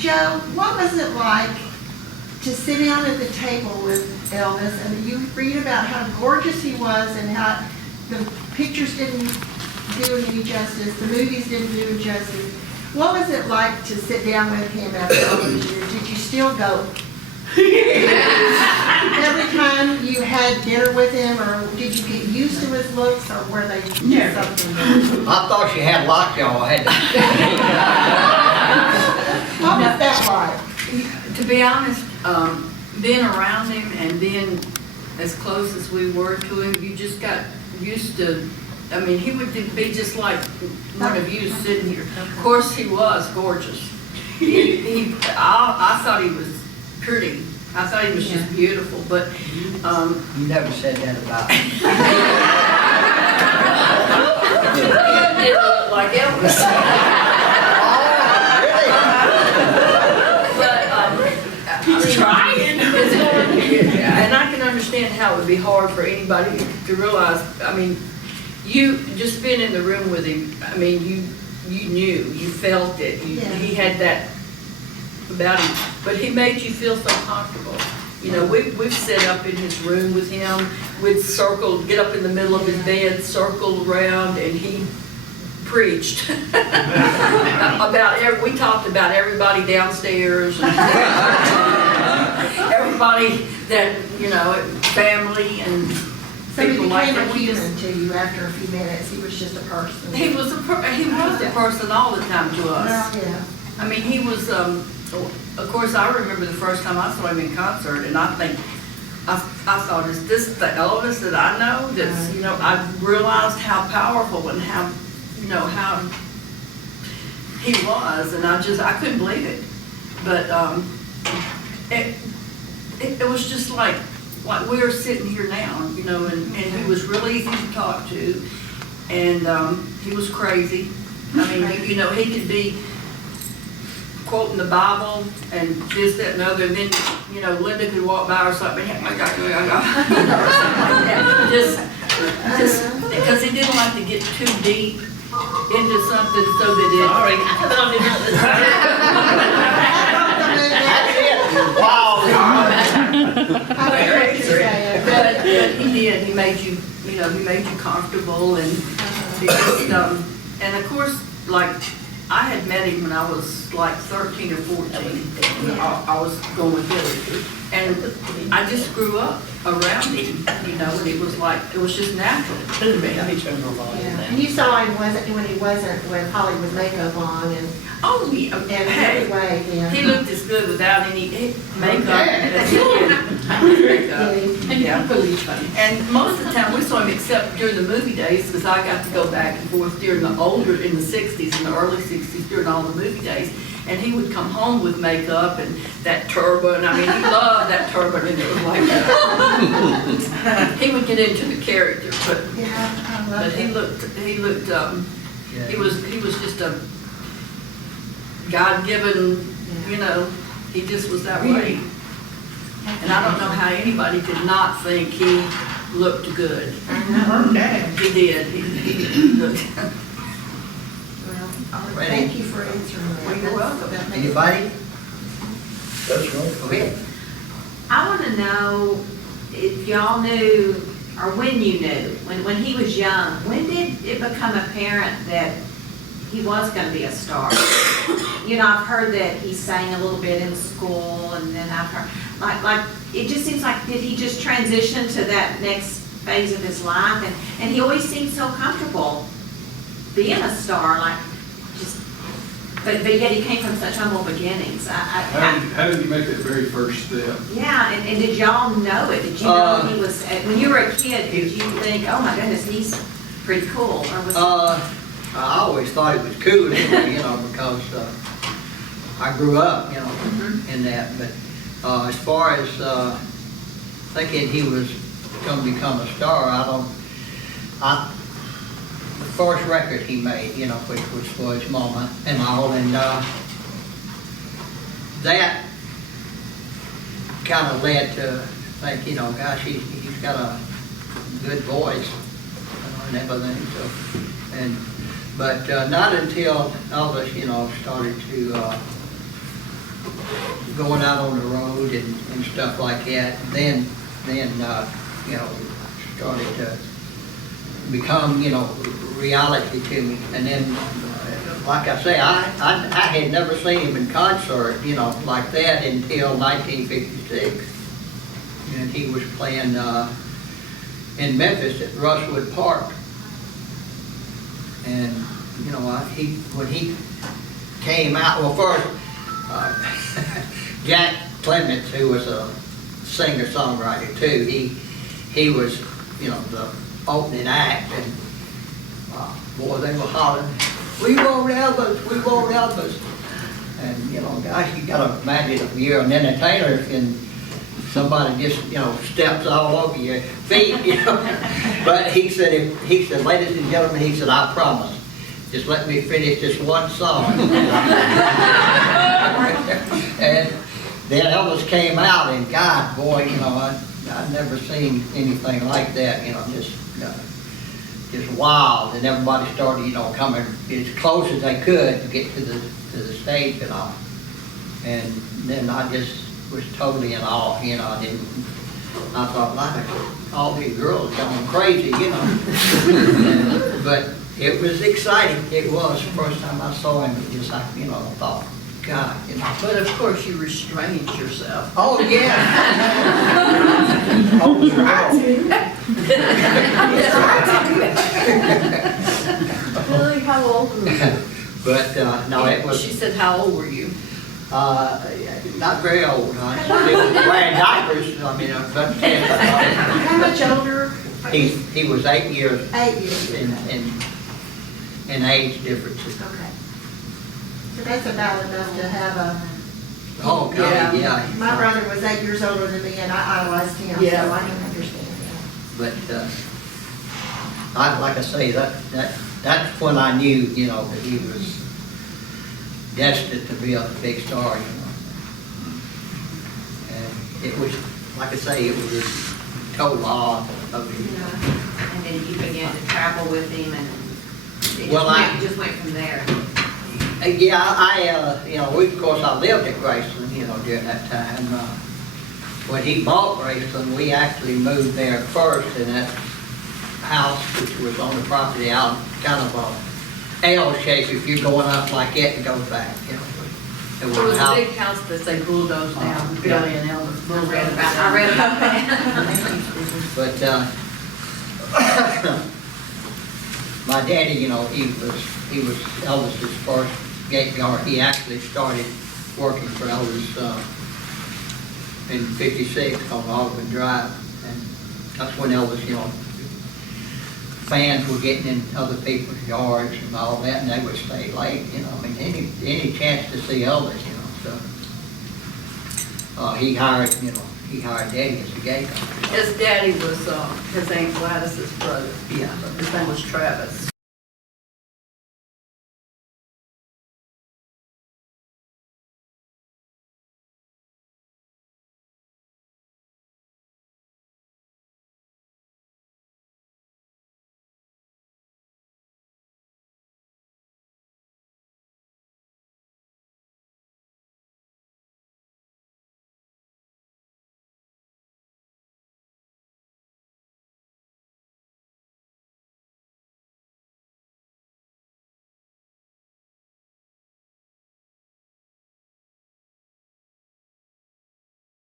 Joe, what was it like to sit down at the table with Elvis and you read about how gorgeous he was and how the pictures didn't do him any justice, the movies didn't do him justice. What was it like to sit down with him after all those years? Did you still go every time you had dinner with him, or did you get used to his looks, or were they something else? I thought she had lockjaw. I had What was that like? To be honest, being around him and being as close as we were to him, you just got used to, I mean, he would be just like one of you sitting here. Of course, he was gorgeous. I thought he was pretty. I thought he was just beautiful, but You never said that about me. he didn't look like Elvis. He's trying. And I can understand how it would be hard for anybody to realize, I mean, you just being in the room with him, I mean, you knew, you felt it. He had that about him, but he made you feel so comfortable. You know, we've set up in his room with him, we'd circle, get up in the middle of his bed, circle around, and he preached about we talked about everybody downstairs, and everybody that, you know, family and So he people like became that. a human to you after a few minutes. He was just a person. He was a person all the time to us. Well, yeah. I mean, he was, of course, I remember the first time I saw him in concert, and I thought, is this the Elvis that I know? That's, you know, I realized how powerful and how, you know, how he was, and I couldn't believe it. But it was just like we're sitting here now, you know, and he was really easy to talk to, and he was crazy. I mean, you know, he could be quoting the Bible and this, that, and other, and then, you know, Linda could walk by or something, or something like that. Just because he didn't like to get too deep into something so that it. But he did. He made you, you know, he made you comfortable, and it just, and of course, like, I had met him when I was like 13 or 14. I was going with Billy, and I just grew up around him, you know, and it was just natural to me. Yeah. And you saw him when Hollywood makeup on and. Oh, yeah. And every way, yeah. He looked as good without any makeup as he did with makeup. Yeah. And most of the time we saw him, except during the movie days, because I got to go back and forth during in the 60s, in the early 60s, during all the movie days. And he would come home with makeup and that turban. I mean, he loved that turban, and it was like that. He would get into the character, but he looked, he was just a God-given, you know, he just was that way. And I don't know how anybody could not think he looked good. He did. He looked. Well, thank you for answering that. Well, you're welcome. Anybody? That's right. Go ahead. I want to know if y'all knew, or when you knew, when he was young, when did it become apparent that he was going to be a star? You know, I've heard that he sang a little bit in school, and then I've heard, like it just seems like, did he just transition to that next phase of his life? And he always seemed so comfortable being a star, like just, but yet he came from such humble beginnings. How did you make that very first step? Yeah, and did y'all know it? Did you know he was, when you were a kid, did you think, oh my goodness, he's pretty cool? Or was I always thought it was cool anyway, you know, because I grew up, you know, in that. But as far as thinking he was going to become a star, the first record he made, you know, which was for his mama and all, and that kind of led to think, you know, gosh, he's got a good voice, you know, and everything. So, but not until Elvis, you know, started to going out on the road and stuff like that. Then, you know, started to become, you know, reality to me. And then, like I say, I had never seen him in concert, you know, like that until 1956. And he was playing in Memphis at Rushwood Park. And, you know, when he came out, well, first, Jack Clements, who was a singer-songwriter too, he was, you know, the opening act, and boy, they were hollering, "We want Elvis, we want Elvis." And, you know, gosh, you gotta imagine if you're an entertainer and somebody just, you know, steps all over your feet, you know. But he said, "Ladies and gentlemen," he said, "I promise, just let me finish this one song." And then Elvis came out, and God, boy, you know, I'd never seen anything like that, you know, just wild. And everybody started, you know, coming as close as they could to get to the stage and all. And then I just was totally in awe, you know. I thought, like, all these girls going crazy, you know. But it was exciting. It was the first time I saw him. It just, you know, I thought, God, you know. But of course you restrained yourself. Oh, yeah. Oh, Really, how old were you? But, no, it was, She said, how old were you? not very old, huh? Still wearing diapers, I mean, but, How much older? he was 8 years 8 years. in age differences. Okay. So that's about enough to have a, Oh, God, yeah. my brother was 8 years older than me, and I idolized him, so Yeah. I can understand that. But, like I say, that's when I knew, you know, that he was destined to be a big star, you know. And it was, like I say, it was just total awe of him. And then you began to travel with him, and it Well, just went from there. Yeah, you know, of course, I lived at Graceland, you know, during that time. When he bought Graceland, we actually moved there first in that house, which was on the property out, kind of a L shape. If you're going up like that, it goes back, you know. It It was a a house. big house that they bulldozed down, Billy and Elvis I bulldozed. read about that. But, my daddy, you know, he was Elvis's first gate guard. He actually started working for Elvis, in '56 on Audubon Drive. And that's when Elvis, you know, fans were getting in other people's yards and all that, and they would stay late, you know. I mean, any chance to see Elvis, you know, so. He hired Daddy as a gate guard. His daddy was, his Aunt Gladys's brother. Yeah. His name was Travis.